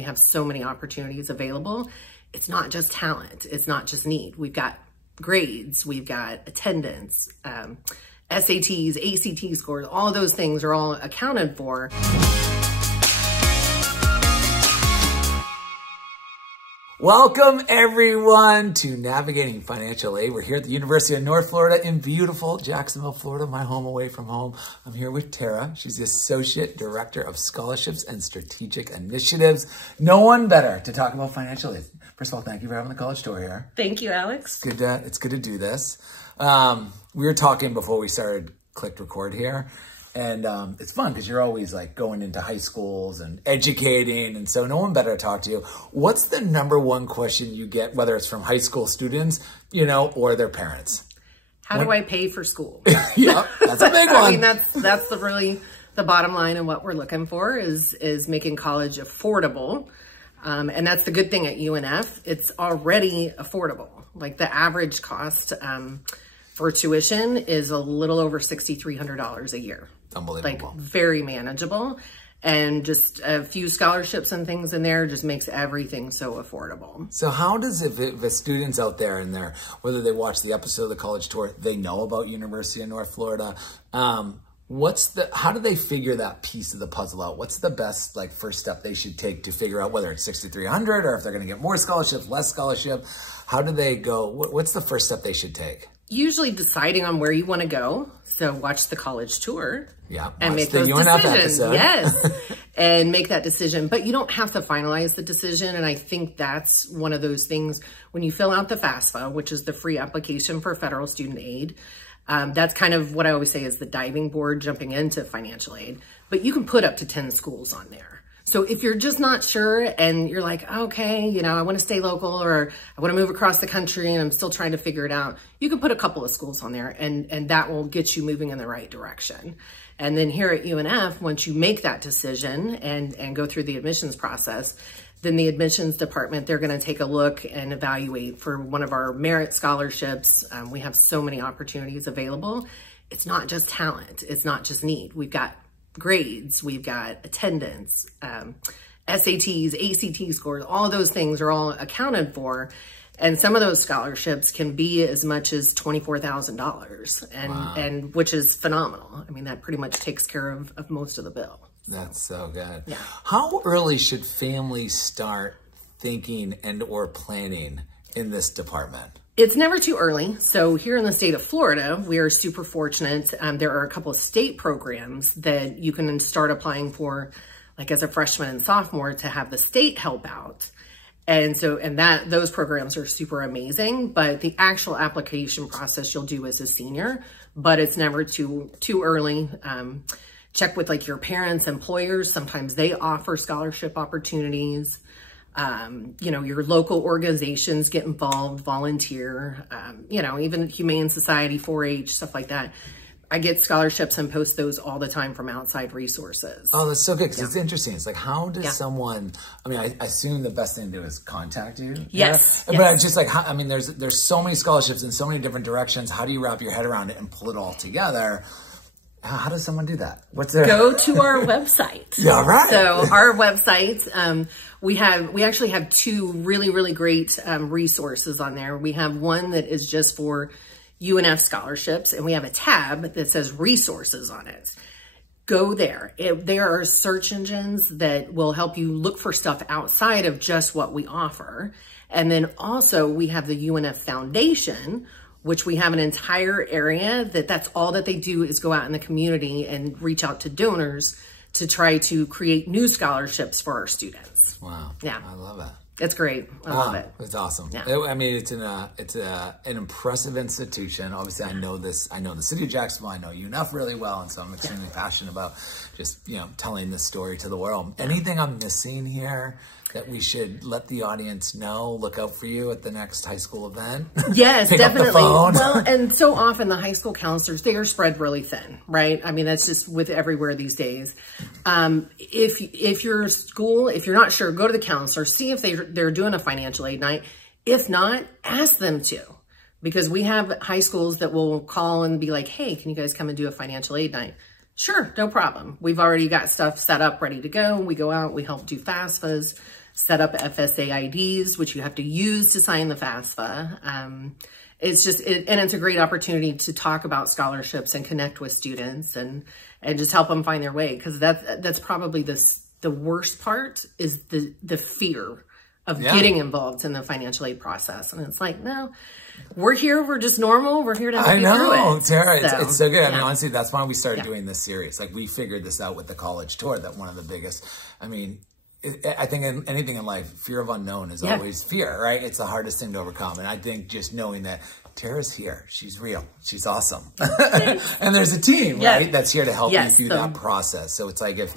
We have so mmany opportunities available. It's not just talent. It's not just need. We've got grades. We've got attendance, SATs, ACT scores. All of those things are all accounted for. Welcome everyone to Navigating Financial Aid. We're here at the University of North Florida in beautiful Jacksonville, Florida, my home away from home. I'm here with Tara. She's the Associate Director of Scholarships and Strategic Initiatives. No one better to talk about financial aid. First of all, thank you for having the college tour here. Thank you, Alex. It's good to do this. We were talking before we clicked record here. And it's fun because you're always like going into high schools and educating. And so no one better to talk to you. What's the number one question you get, whether it's from high school students, or their parents? How do I pay for school? Yeah, that's a big one. I mean, that's the bottom line of what we're looking for is making college affordable. And that's the good thing at UNF. It's already affordable. Like the average cost for tuition is a little over $6,300 a year. Unbelievable. Like very manageable, and just a few scholarships and things in there just makes everything so affordable. So how does, if the students out there in there, whether they watch the episode of the college tour, they know about University of North Florida, how do they figure that piece of the puzzle out? What's the best first step they should take to figure out whether it's 6,300 or if they're going to get more scholarship, less scholarship? How do they go? What's the first step they should take? Usually deciding on where you want to go. So watch the college tour. Yeah. And make those decisions. Yes. And make that decision. But you don't have to finalize the decision. And I think that's one of those things when you fill out the FAFSA, which is the free application for federal student aid. That's kind of what I always say is the diving board jumping into financial aid. But you can put up to 10 schools on there. So if you're just not sure and you're like, okay, I want to stay local or I want to move across the country and I'm still trying to figure it out, you can put a couple of schools on there and that will get you moving in the right direction. And then here at UNF, once you make that decision and go through the admissions process, then the admissions department, they're going to take a look and evaluate for one of our merit scholarships. We have so many opportunities available. It's not just talent. It's not just need. We've got grades, we've got attendance, SATs, ACT scores, all of those things are all accounted for. And some of those scholarships can be as much as $24,000 and which is phenomenal. I mean, that pretty much takes care of most of the bill. That's so good. Yeah. How early should families start thinking and or planning in this department? It's never too early. So here in the state of Florida, we are super fortunate. There are a couple of state programs that you can start applying for, like as a freshman and sophomore, to have the state help out. And those programs are super amazing, but the actual application process you'll do as a senior, but it's never too early. Check with your parents' employers. Sometimes they offer scholarship opportunities. Your local organizations get involved, volunteer, even Humane Society, 4-H, stuff like that. I get scholarships and post those all the time from outside resources. Oh, that's so good because it's interesting. It's like, how does someone, I assume the best thing to do is contact you. Yes. Yeah? But it's just like, there's so many scholarships in so many different directions. How do you wrap your head around it and pull it all together? How does someone do that? Go to our website. Yeah, right. So our website, we actually have two really, really great resources on there. We have one that is just for UNF scholarships, and we have a tab that says resources on it. Go there. There are search engines that will help you look for stuff outside of just what we offer. And then also we have the UNF Foundation, which we have an entire area that's all that they do is go out in the community and reach out to donors to try to create new scholarships for our students. Wow. Yeah. I love it. It's great. I love it. It's awesome. Yeah. It's an impressive institution. Obviously, I know the city of Jacksonville. I know UNF really well, and so I'm extremely passionate about just telling this story to the world. Anything I'm missing here that we should let the audience know? Look out for you at the next high school event. Yes, definitely. Well, and so often the high school counselors, they are spread really thin, right? I mean, that's just with everywhere these days. If your school, if you're not sure, go to the counselor, see if they're doing a financial aid night. If not, ask them to, because we have high schools that will call and be like, hey, can you guys come and do a financial aid night? Sure, no problem. We've already got stuff set up, ready to go. We go out, we help do FAFSAs, set up FSA IDs, which you have to use to sign the FAFSA. It's just, and it's a great opportunity to talk about scholarships and connect with students and just help them find their way. Because that's probably the worst part is the fear of getting involved in the financial aid process. And it's like, no, we're here. We're just normal. We're here to help you through it. I know, Tara, it's so good. I mean, honestly, that's why we started doing this series. Like, we figured this out with the college tour, that one of the biggest, I mean, I think in anything in life, fear of unknown is always fear, right? It's the hardest thing to overcome. And I think just knowing that Tara's here, she's real, she's awesome. And there's a team, right, that's here to help you through that process. So it's like, if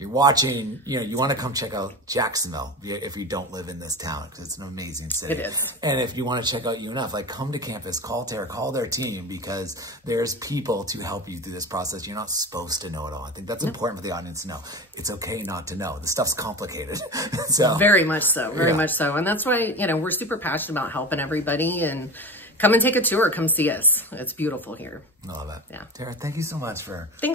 you're watching, you know, you want to come check out Jacksonville if you don't live in this town, because it's an amazing city. It is. And if you want to check out UNF, like, come to campus, call Tara, call their team, because there's people to help you through this process. You're not supposed to know it all. I think that's important for the audience to know. It's okay not to know. The stuff's complicated. So very much so, very much so. And that's why, you know, we're super passionate about helping everybody, and come and take a tour. Come see us. It's beautiful here. I love it. Yeah. Tara, thank you so much for having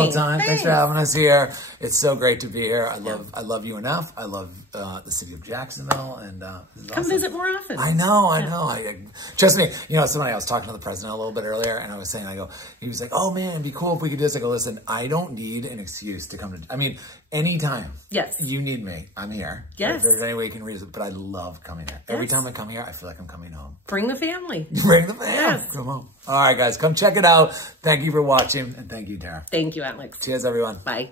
me. Thanks for having us here. It's so great to be here. I love UNF. I love the city of Jacksonville, and come visit more often. I know. I trust me. You know, it's funny. I was talking to the president a little bit earlier, and I was saying, he was like, "Oh man, it'd be cool if we could do this." I go, "Listen, I don't need an excuse to come to. I mean, anytime. Yes. You need me. I'm here. Yes. If there's any way you can read it, but I love coming here. Every time I come here, I feel like I'm coming home. Bring the family. Bring the family. Yes. Come on. All right, guys, come check it out. Thank you for watching, and thank you, Tara. Thank you, Alex. Cheers, everyone. Bye.